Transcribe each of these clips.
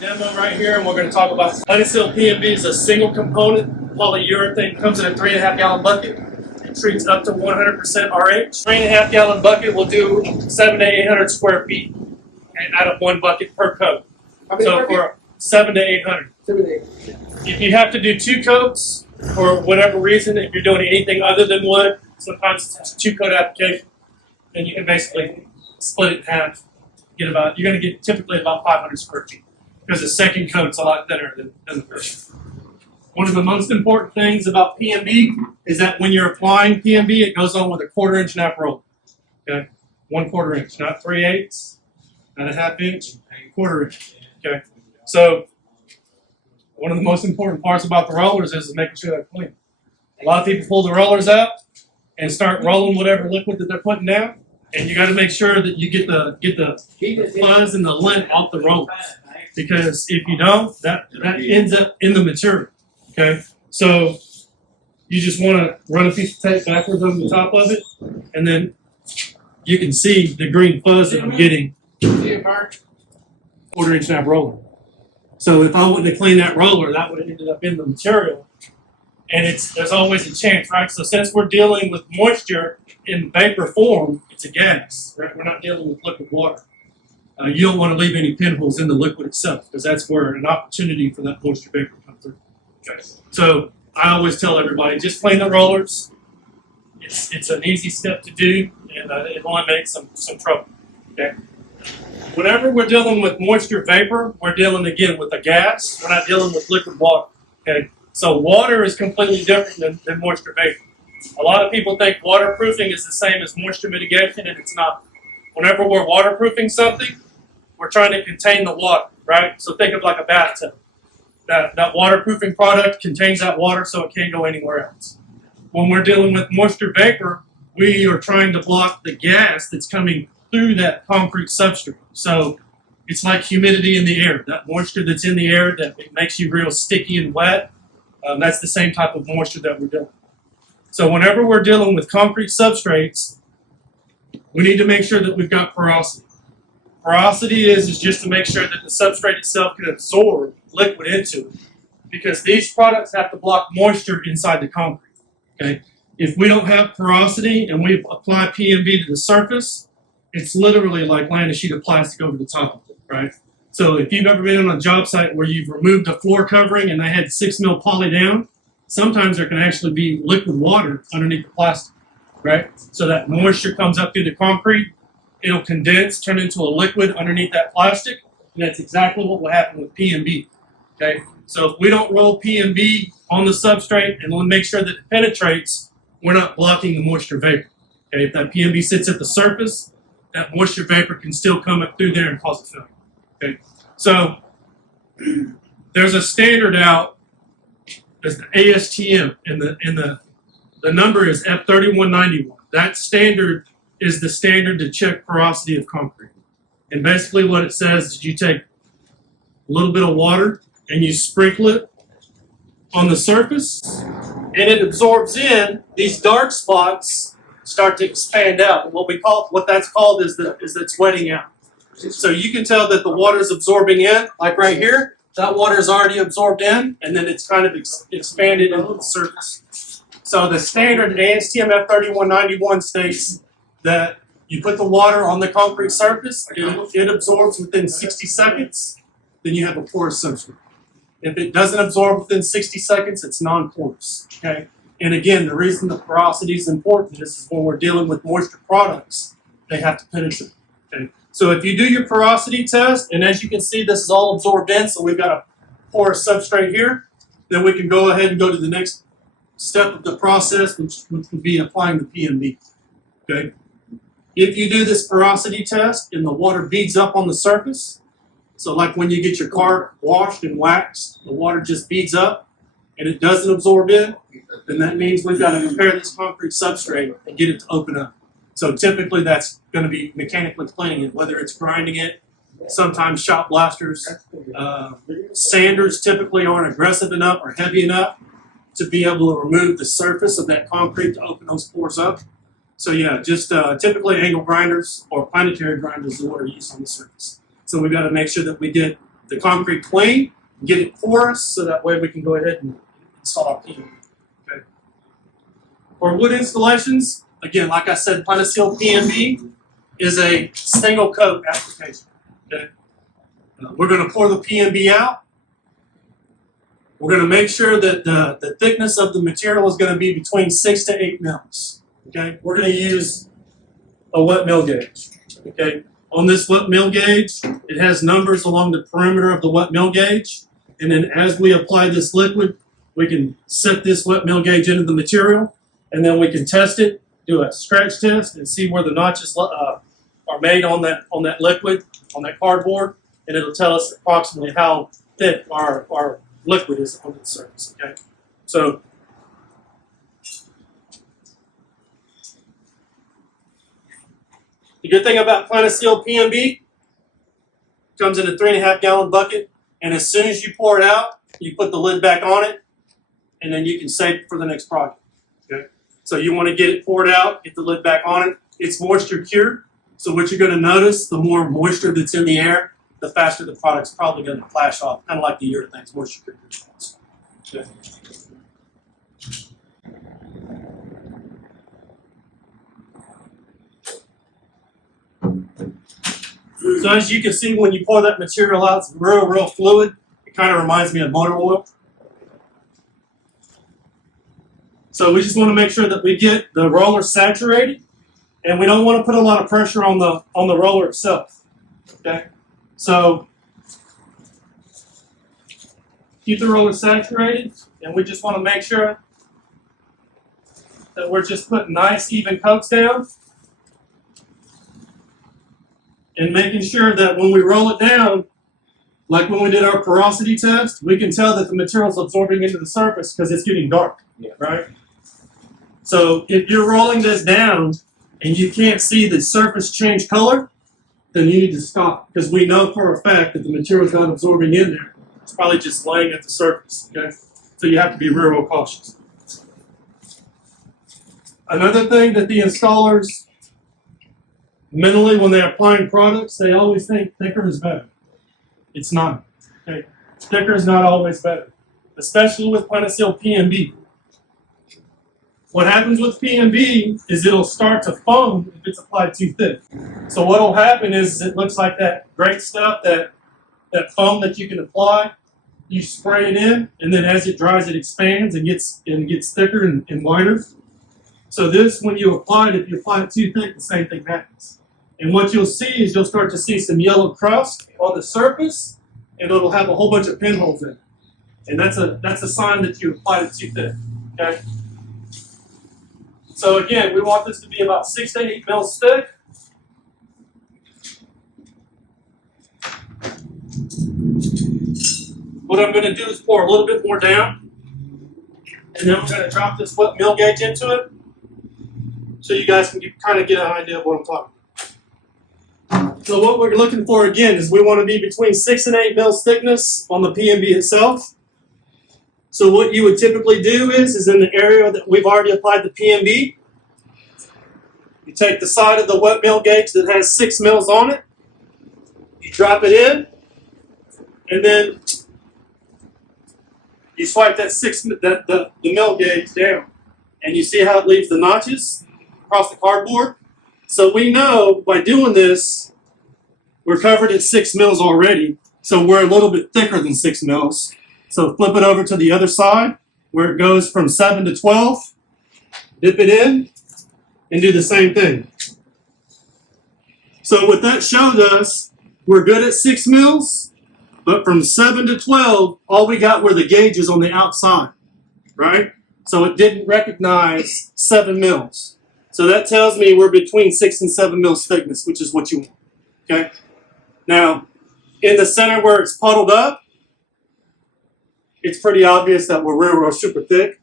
Demo right here, and we're going to talk about Planiseal PMB. Is a single component polyurethane, comes in a 3.5 gallon bucket. It treats up to 100% RH. 3.5 gallon bucket will do 700 to 800 square feet and out of one bucket per coat. So for 700 to 800. If you have to do 2 coats for whatever reason, if you're doing anything other than wood, sometimes it's a 2-coat application, and you can basically split it in half. You're going to get typically about 500 square feet. Because the second coat's a lot thinner than the first. One of the most important things about PMB is that when you're applying PMB, it goes on with a 1/4 inch nap roller. Okay, 1/4 inch, not 3/8, not a 1/2 inch, 1/4 inch. Okay, so one of the most important parts about the rollers is making sure they're clean. A lot of people pull the rollers out and start rolling whatever liquid that they're putting down, and you got to make sure that you get the fuzz and the lint off the rollers. Because if you don't, that ends up in the material. Okay, so you just want to run a piece of tape backwards over the top of it, and then you can see the green fuzz that I'm getting. 1/4 inch nap roller. So if I wouldn't have cleaned that roller, that would have ended up in the material. And there's always a chance, right? So since we're dealing with moisture in vapor form, it's a gas, right? We're not dealing with liquid water. You don't want to leave any pinholes in the liquid itself, because that's where an opportunity for that moisture vapor comes through. Okay. So I always tell everybody, just clean the rollers. It's an easy step to do, and it only makes some trouble. Okay. Whenever we're dealing with moisture vapor, we're dealing again with a gas. We're not dealing with liquid water. Okay. So water is completely different than moisture vapor. A lot of people think waterproofing is the same as moisture mitigation, and it's not. Whenever we're waterproofing something, we're trying to contain the water, right? So think of like a bathtub. That waterproofing product contains that water so it can't go anywhere else. When we're dealing with moisture vapor, we are trying to block the gas that's coming through that concrete substrate. So it's like humidity in the air. That moisture that's in the air that it makes you real sticky and wet, that's the same type of moisture that we're dealing with. So whenever we're dealing with concrete substrates, we need to make sure that we've got porosity. Porosity is just to make sure that the substrate itself can absorb liquid into it, because these products have to block moisture inside the concrete. Okay, if we don't have porosity and we apply PMB to the surface, it's literally like laying a sheet of plastic over the top of it, right? So if you've ever been on a job site where you've removed a floor covering and they had 6 mil poly down, sometimes there can actually be liquid water underneath the plastic, right? So that moisture comes up through the concrete. It'll condense, turn into a liquid underneath that plastic, and that's exactly what will happen with PMB. Okay, so if we don't roll PMB on the substrate and we'll make sure that it penetrates, we're not blocking the moisture vapor. Okay, if that PMB sits at the surface, that moisture vapor can still come up through there and cause a failure. Okay, so there's a standard out. There's the ASTM, and the number is F3191. That standard is the standard to check porosity of concrete. And basically what it says is you take a little bit of water and you sprinkle it on the surface, and it absorbs in. These dark spots start to expand out. And what that's called is it's wetting out. So you can tell that the water is absorbing in, like right here. That water is already absorbed in, and then it's kind of expanded into the surface. So the standard ASTM F3191 states that you put the water on the concrete surface, it absorbs within 60 seconds, then you have a porous substrate. If it doesn't absorb within 60 seconds, it's non-porous. Okay? And again, the reason the porosity is important is when we're dealing with moisture products, they have to penetrate. Okay? So if you do your porosity test, and as you can see, this is all absorbed in, so we've got a porous substrate here, then we can go ahead and go to the next step of the process, which would be applying the PMB. Okay? If you do this porosity test and the water beads up on the surface, so like when you get your car washed and waxed, the water just beads up and it doesn't absorb in, then that means we've got to prepare this concrete substrate and get it to open up. So typically that's going to be mechanically cleaning it, whether it's grinding it, sometimes shop blasters. Sanders typically aren't aggressive enough or heavy enough to be able to remove the surface of that concrete to open those pores up. So yeah, just typically angle grinders or planetary grinders is what are used on the surface. So we've got to make sure that we get the concrete clean, get it porous, so that way we can go ahead and install our PMB. Okay. For wood installations, again, like I said, Planiseal PMB is a single coat application. Okay. We're going to pour the PMB out. We're going to make sure that the thickness of the material is going to be between 6 to 8 mils. Okay. We're going to use a wet mill gauge. Okay. On this wet mill gauge, it has numbers along the perimeter of the wet mill gauge. And then as we apply this liquid, we can set this wet mill gauge into the material, and then we can test it, do a scratch test, and see where the notches are made on that liquid, on that cardboard, and it'll tell us approximately how thick our liquid is on the surface. Okay, so the good thing about Planiseal PMB, comes in a 3.5 gallon bucket, and as soon as you pour it out, you put the lid back on it, and then you can save it for the next project. Okay, so you want to get it poured out, get the lid back on it. It's moisture cured, so what you're going to notice, the more moisture that's in the air, the faster the product's probably going to flash off, kind of like the urethane's moisture cured. Okay. So as you can see, when you pour that material out, it's real fluid. It kind of reminds me of motor oil. So we just want to make sure that we get the roller saturated, and we don't want to put a lot of pressure on the roller itself. Okay, so keep the roller saturated, and we just want to make sure that we're just putting nice even coats down, and making sure that when we roll it down, like when we did our porosity test, we can tell that the material is absorbing into the surface because it's getting dark, right? So if you're rolling this down and you can't see the surface change color, then you need to stop, because we know for a fact that the material is not absorbing in there. It's probably just laying at the surface, okay? So you have to be real cautious. Another thing that the installers, mentally, when they're applying products, they always think thicker is better. It's not. Okay? Thicker is not always better, especially with Planiseal PMB. What happens with PMB is it'll start to foam if it's applied too thick. So what will happen is it looks like that great stuff, that foam that you can apply, you spray it in, and then as it dries, it expands and gets thicker and wider. So this, when you apply it, if you apply it too thick, the same thing happens. And what you'll see is you'll start to see some yellow crust on the surface, and it'll have a whole bunch of pinholes in it. And that's a sign that you applied it too thick. Okay. So again, we want this to be about 6 to 8 mils thick. What I'm going to do is pour a little bit more down, and then we're going to drop this wet mill gauge into it, so you guys can kind of get an idea of what I'm talking about. So what we're looking for again is we want to be between 6 and 8 mils thickness on the PMB itself. So what you would typically do is in the area that we've already applied the PMB, you take the side of the wet mill gauge that has 6 mils on it, you drop it in, and then you swipe the mill gauge down, and you see how it leaves the notches across the cardboard. So we know by doing this, we're covered at 6 mils already, so we're a little bit thicker than 6 mils. So flip it over to the other side, where it goes from 7 to 12, dip it in, and do the same thing. So what that showed us, we're good at 6 mils, but from 7 to 12, all we got were the gauges on the outside, right? So it didn't recognize 7 mils. So that tells me we're between 6 and 7 mils thickness, which is what you want, okay? Now, in the center where it's puddled up, it's pretty obvious that we're real super thick.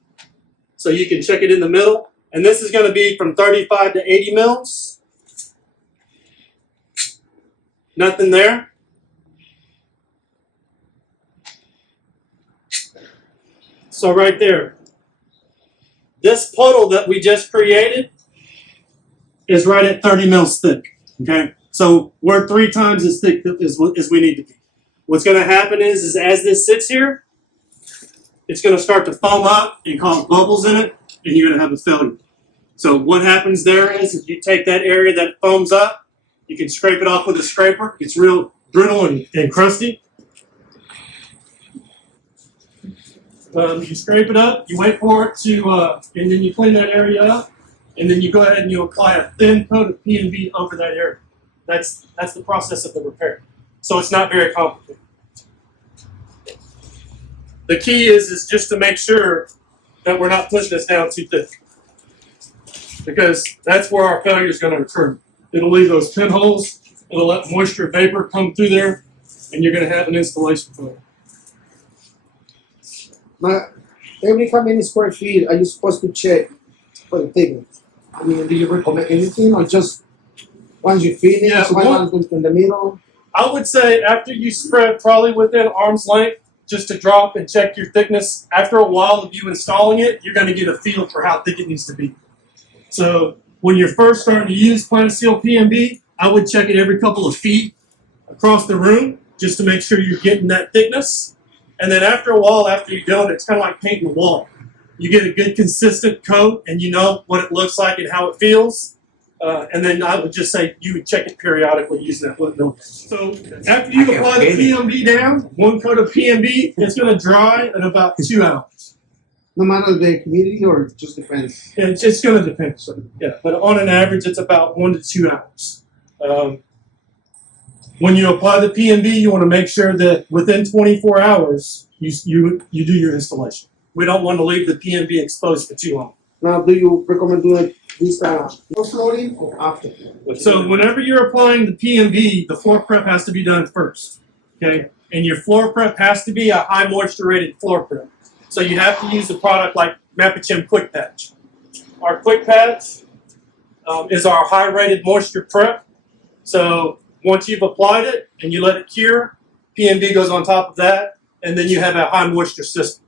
So you can check it in the middle. And this is going to be from 35 to 80 mils. Nothing there. So right there, this puddle that we just created is right at 30 mils thick. Okay, so we're 3 times as thick as we need to be. What's going to happen is as this sits here, it's going to start to foam up and cause bubbles in it, and you're going to have a failure. So what happens there is you take that area that foams up, you can scrape it off with a scraper. It's real brittle and crusty. You scrape it up, you wait for it to, and then you clean that area up, and then you go ahead and you apply a thin coat of PMB over that area. That's the process of the repair. So it's not very complicated. The key is just to make sure that we're not pushing this down too thick, because that's where our failure is going to occur. It'll leave those pinholes, it'll let moisture vapor come through there, and you're going to have an installation failure. Now, every how many square feet are you supposed to check for the thickness? I mean, do you recommend anything, or just once you finish, one in the middle? I would say after you spread, probably within arm's length, just to drop and check your thickness. After a while of you installing it, you're going to get a feel for how thick it needs to be. So when you're first starting to use Planiseal PMB, I would check it every couple of feet across the room just to make sure you're getting that thickness. And then after a while, after you're done, it's kind of like painting a wall. You get a good consistent coat and you know what it looks like and how it feels. And then I would just say you would check it periodically using that whit mill. So after you apply the PMB down, one coat of PMB, it's going to dry in about 2 hours. No matter the humidity, or it just depends? It's going to depend. So, yeah, but on an average, it's about 1 to 2 hours. When you apply the PMB, you want to make sure that within 24 hours, you do your installation. We don't want to leave the PMB exposed for too long. Now, do you recommend doing this before flooring or after? So whenever you're applying the PMB, the floor prep has to be done first, okay? And your floor prep has to be a high moisture rated floor prep. So you have to use a product like MAPEI Quick Patch. Our Quick Patch is our high rated moisture prep. So once you've applied it and you let it cure, PMB goes on top of that, and then you have a high moisture system.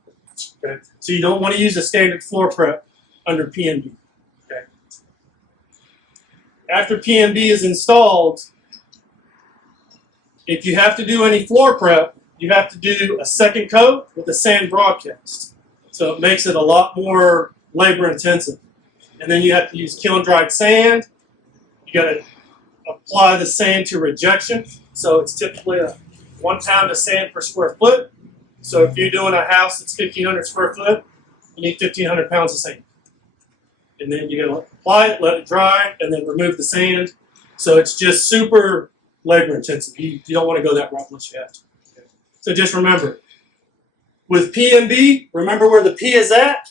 Okay? So you don't want to use a standard floor prep under PMB. Okay? After PMB is installed, if you have to do any floor prep, you have to do a second coat with a sand broadcast. So it makes it a lot more labor intensive. And then you have to use kiln dried sand. You got to apply the sand to rejection. So it's typically a 1 pound of sand per square foot. So if you're doing a house that's 1,500 square foot, you need 1,500 pounds of sand. And then you're going to apply it, let it dry, and then remove the sand. So it's just super labor intensive. You don't want to go that route unless you have to. Okay. So just remember, with PMB, remember where the P is at.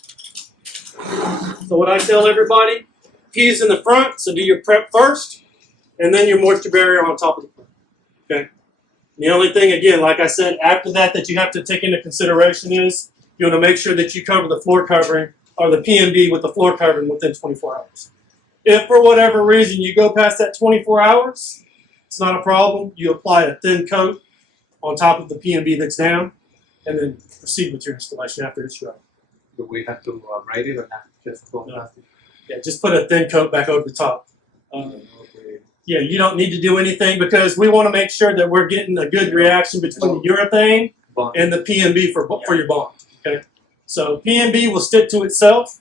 So what I tell everybody, P is in the front, so do your prep first, and then your moisture barrier on top of the front. Okay. The only thing, again, like I said, after that you have to take into consideration is you want to make sure that you cover the floor covering or the PMB with the floor covering within 24 hours. If for whatever reason you go past that 24 hours, it's not a problem. You apply a thin coat on top of the PMB that's down, and then proceed with your installation after it's dry. Do we have to write it or not? Just go plastic? Yeah, just put a thin coat back over the top. Yeah, you don't need to do anything because we want to make sure that we're getting a good reaction between the urethane and the PMB for your bond. Okay, so PMB will stick to itself.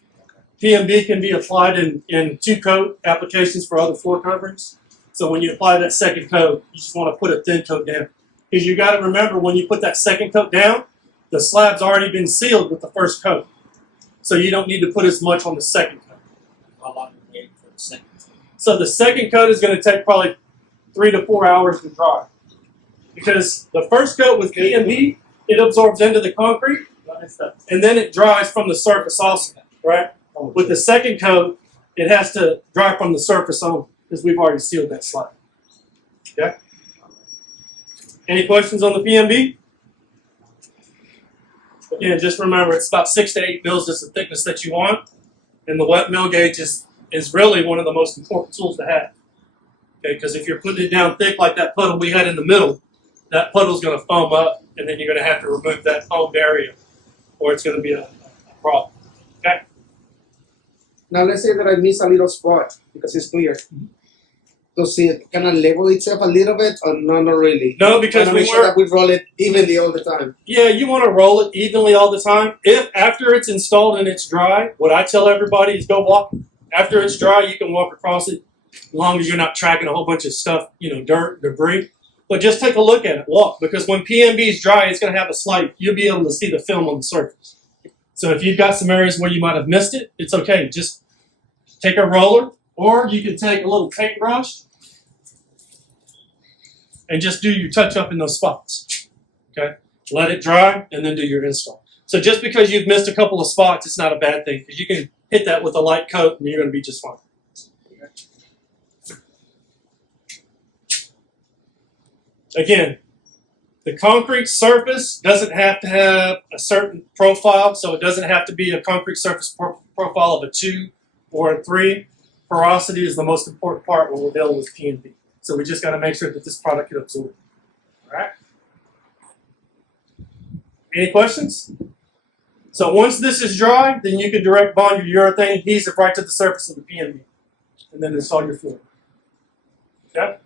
PMB can be applied in 2-coat applications for other floor coverings. So when you apply that second coat, you just want to put a thin coat down. Because you got to remember, when you put that second coat down, the slab's already been sealed with the first coat. So you don't need to put as much on the second coat. How long do you wait for the second? So the second coat is going to take probably 3 to 4 hours to dry. Because the first coat with PMB, it absorbs into the concrete, and then it dries from the surface also, right? With the second coat, it has to dry from the surface on, because we've already sealed that slab. Okay? Any questions on the PMB? Again, just remember, it's about 6 to 8 mils is the thickness that you want, and the wet mill gauge is really one of the most important tools to have. Okay, because if you're putting it down thick like that puddle we had in the middle, that puddle's going to foam up, and then you're going to have to remove that foam barrier, or it's going to be a problem. Okay? Now, let's say that I miss a little spot because it's clear. does it kind of level itself a little bit, or no, not really? No, because Wanna make sure that we roll it evenly all the time. yeah, you want to roll it evenly all the time. If after it's installed and it's dry, what I tell everybody is go walk. After it's dry, you can walk across it, as long as you're not tracking a whole bunch of stuff, dirt, debris. But just take a look at it, walk, because when PMB is dry, it's going to have a slight. You'll be able to see the film on the surface. So if you've got some areas where you might have missed it, it's okay. Just take a roller, or you can take a little paintbrush and just do your touch up in those spots. Okay, let it dry and then do your install. So just because you've missed a couple of spots, it's not a bad thing, because you can hit that with a light coat and you're going to be just fine. Again, the concrete surface doesn't have to have a certain profile, so it doesn't have to be a concrete surface profile of a 2 or a 3. Porosity is the most important part when we're dealing with PMB. So we just got to make sure that this product can absorb. All right? Any questions? So once this is dry, then you can direct bond your urethane adhesive right to the surface of the PMB, and then install your floor. Okay?